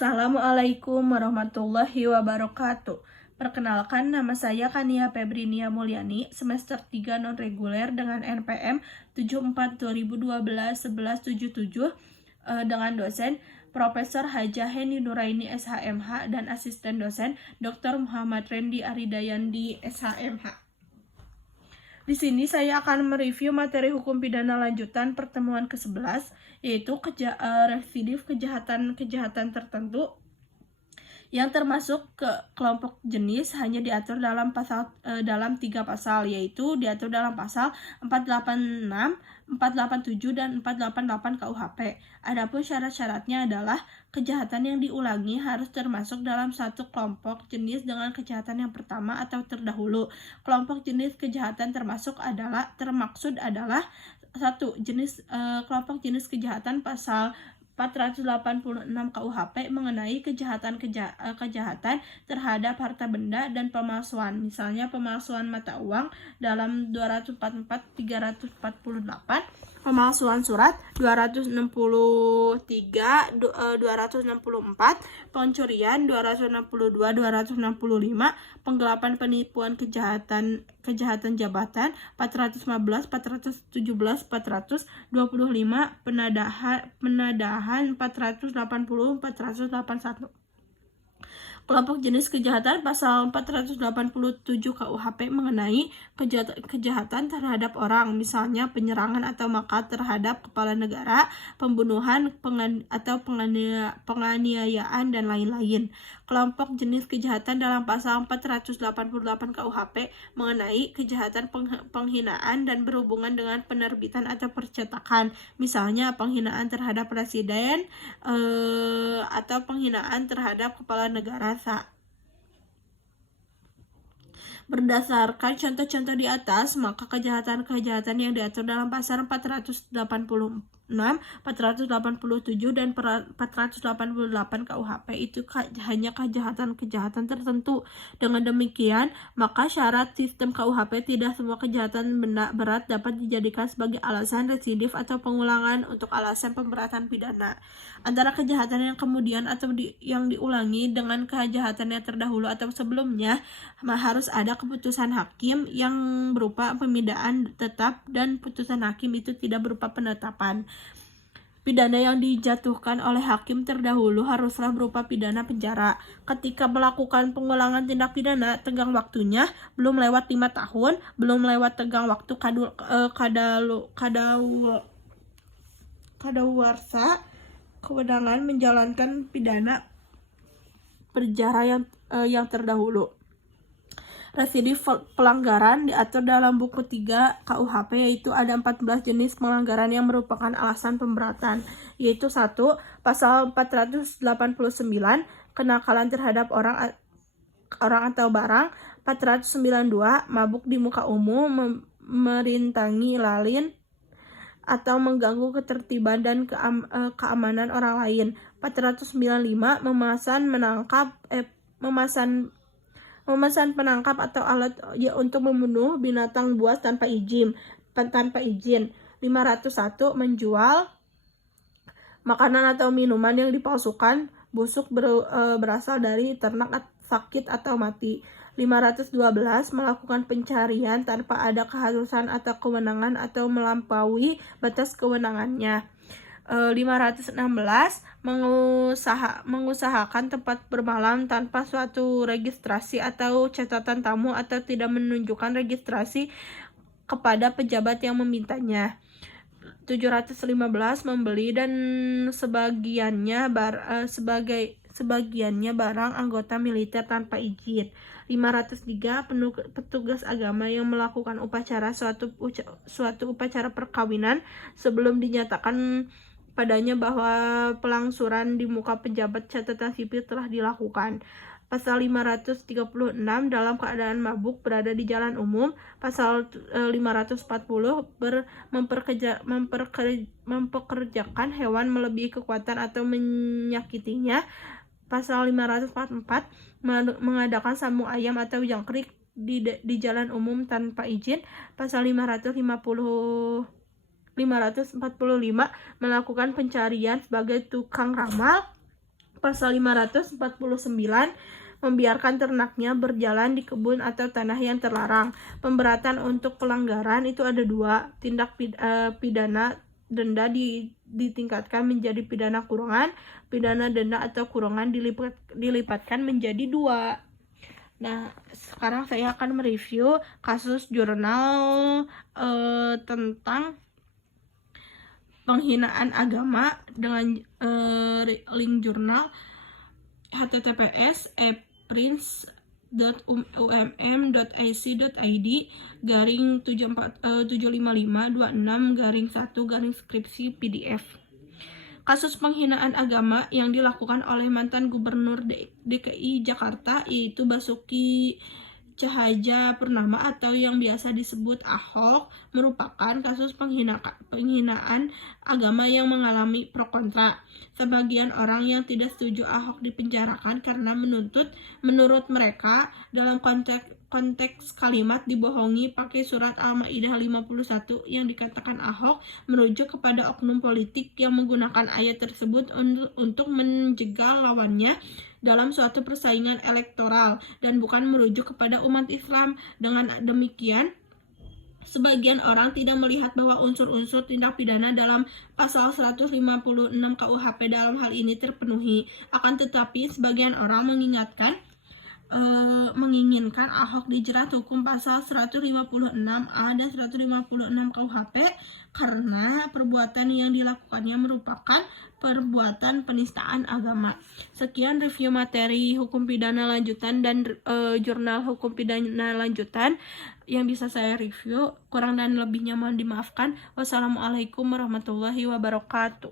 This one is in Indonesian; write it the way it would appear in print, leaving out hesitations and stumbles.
Assalamualaikum warahmatullahi wabarakatuh. Perkenalkan, nama saya Kania Febrinia Mulyani, semester 3 non-reguler dengan NPM 74/2012-1177 dengan dosen Profesor Hajah Heni Nuraini SHMH dan asisten dosen Dr. Muhammad Rendi Aridayandi SHMH. Di sini saya akan mereview materi hukum pidana lanjutan pertemuan ke-11, yaitu residif kejahatan tertentu yang termasuk ke kelompok jenis hanya diatur dalam dalam 3 pasal, yaitu diatur dalam pasal 486, 487 dan 488 KUHP. Adapun syarat-syaratnya adalah kejahatan yang diulangi harus termasuk dalam satu kelompok jenis dengan kejahatan yang pertama atau terdahulu. Kelompok jenis kejahatan termaksud adalah kelompok jenis kejahatan pasal 486 KUHP mengenai kejahatan terhadap harta benda dan pemalsuan. Misalnya pemalsuan mata uang dalam 244-348, pemalsuan surat 263, 264, pencurian 262-265, penggelapan penipuan kejahatan jabatan 415, 417, 425, penadahan 480, 481. Kelompok jenis kejahatan pasal 487 KUHP mengenai kejahatan terhadap orang, misalnya penyerangan atau makar terhadap kepala negara, pembunuhan atau penganiayaan dan lain-lain. Kelompok jenis kejahatan dalam pasal 488 KUHP mengenai kejahatan penghinaan dan berhubungan dengan penerbitan atau percetakan, misalnya penghinaan terhadap presiden atau penghinaan terhadap kepala negara. Berdasarkan contoh-contoh di atas, maka kejahatan-kejahatan yang diatur dalam pasal 486, 487, dan 488 KUHP itu hanya kejahatan-kejahatan tertentu. Dengan demikian, maka syarat sistem KUHP tidak semua kejahatan berat dapat dijadikan sebagai alasan residif atau pengulangan untuk alasan pemberatan pidana. Antara kejahatan yang kemudian atau yang diulangi dengan kejahatan yang terdahulu atau sebelumnya, harus ada keputusan hakim yang berupa pemindahan tetap dan putusan hakim itu tidak berupa penetapan. Pidana yang dijatuhkan oleh hakim terdahulu haruslah berupa pidana penjara. Ketika melakukan pengulangan tindak pidana, tenggang waktunya belum lewat 5 tahun, belum lewat tenggang waktu kadaluarsa kewenangan menjalankan pidana penjara yang terdahulu. Residif pelanggaran diatur dalam buku 3 KUHP, yaitu ada 14 jenis pelanggaran yang merupakan alasan pemberatan, yaitu 1. Pasal 489 kenakalan terhadap orang atau barang, 492 mabuk di muka umum, merintangi lalin atau mengganggu ketertiban dan keamanan orang lain, 495 memesan penangkap atau alat untuk membunuh binatang buas tanpa izin. 501 menjual makanan atau minuman yang dipalsukan, busuk, berasal dari ternak sakit atau mati. 512 melakukan pencarian tanpa ada keharusan atau kewenangan atau melampaui batas kewenangannya. 516 mengusahakan tempat bermalam tanpa suatu registrasi atau catatan tamu atau tidak menunjukkan registrasi kepada pejabat yang memintanya. 715 membeli dan sebagiannya barang anggota militer tanpa izin. 503 petugas agama yang melakukan suatu upacara perkawinan sebelum dinyatakan padanya bahwa pelangsuran di muka pejabat catatan sipil telah dilakukan. Pasal 536 dalam keadaan mabuk berada di jalan umum. Pasal 540 mempekerjakan hewan melebihi kekuatan atau menyakitinya. Pasal 544 mengadakan sambung ayam atau jangkrik di jalan umum tanpa izin. Pasal 545 melakukan pencarian sebagai tukang ramal. Pasal 549, membiarkan ternaknya berjalan di kebun atau tanah yang terlarang. Pemberatan untuk pelanggaran itu ada 2, tindak pidana denda ditingkatkan menjadi pidana kurungan, pidana denda atau kurungan dilipatkan menjadi 2. Nah, sekarang saya akan mereview kasus jurnal tentang penghinaan agama dengan link jurnal https://prince.umm.ic.id/75526-1-skripsi PDF. Kasus penghinaan agama yang dilakukan oleh mantan Gubernur DKI Jakarta yaitu Basuki Cahayapurnama atau yang biasa disebut Ahok merupakan kasus penghinaan agama yang mengalami pro kontra. Sebagian orang yang tidak setuju Ahok dipenjarakan karena menurut mereka dalam konteks kalimat dibohongi pakai surat Al-Maidah 51 yang dikatakan Ahok merujuk kepada oknum politik yang menggunakan ayat tersebut untuk menjegal lawannya dalam suatu persaingan elektoral dan bukan merujuk kepada umat Islam. Dengan demikian, sebagian orang tidak melihat bahwa unsur-unsur tindak pidana dalam pasal 156 KUHP dalam hal ini terpenuhi. Akan tetapi, sebagian orang menginginkan Ahok dijerat hukum pasal 156A dan 156 KUHP karena perbuatan yang dilakukannya merupakan perbuatan penistaan agama. Sekian review materi hukum pidana lanjutan dan jurnal hukum pidana lanjutan yang bisa saya review. Kurang dan lebihnya mohon dimaafkan. Wassalamualaikum warahmatullahi wabarakatuh.